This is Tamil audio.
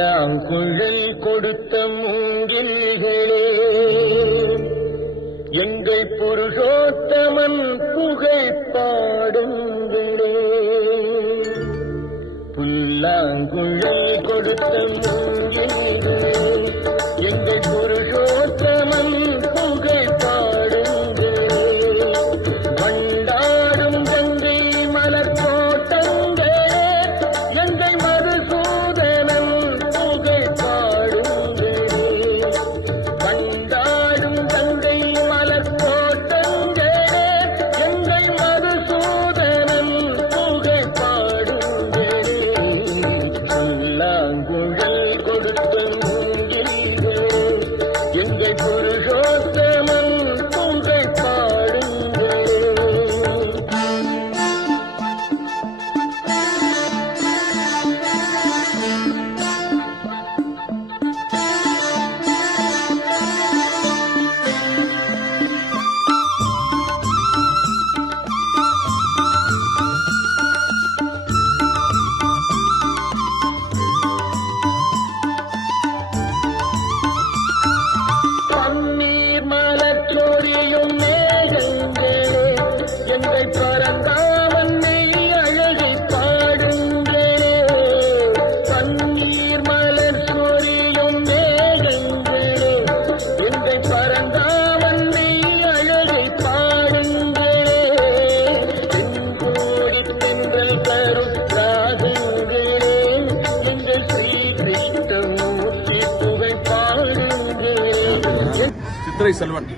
புல்லாங்குழல் கொடுத்த மூங்கில்களே, எங்கள் புருஷோத்தமன் புகழ் பாடுங்களே. புல்லாங்குழல் கொடுத்த மூங்கில்களே, எங்கள் புருஷோத்தமன் புகழ் பாடுங்களே. வண்டாடும் கங்கை மலர் தோட்டங்களே, எங்கள் மதுசூதனன் புகழ் பாடுங்களே. வண்டாடும் கங்கை மலர் தோட்டங்களே, எங்கள் மதுசூதனன் புகழ் பாடுங்களே. புல்லாங்குழல் கொடுத்த மூங்கில்களே, எங்கள் புருஷோத்தமன் புகழ் பாடுங்களே. பன்னீர் மலர் சொரியும் மேகங்களே, எங்கள் பரந்தாமன் மெய் அழகை பாடுங்களே. பன்னீர் மலர் சொரியும் மேகங்களே, எங்கள் பரந்தாமன் மெய் அழகை பாடுங்களே. தென்கோடி தென்றல் தரும் ராகங்களே, எங்கள் ஸ்ரீ கிருஷ்ணமூர்த்தி புகழ் பாடுங்களே. சித்திரை செல்வன்.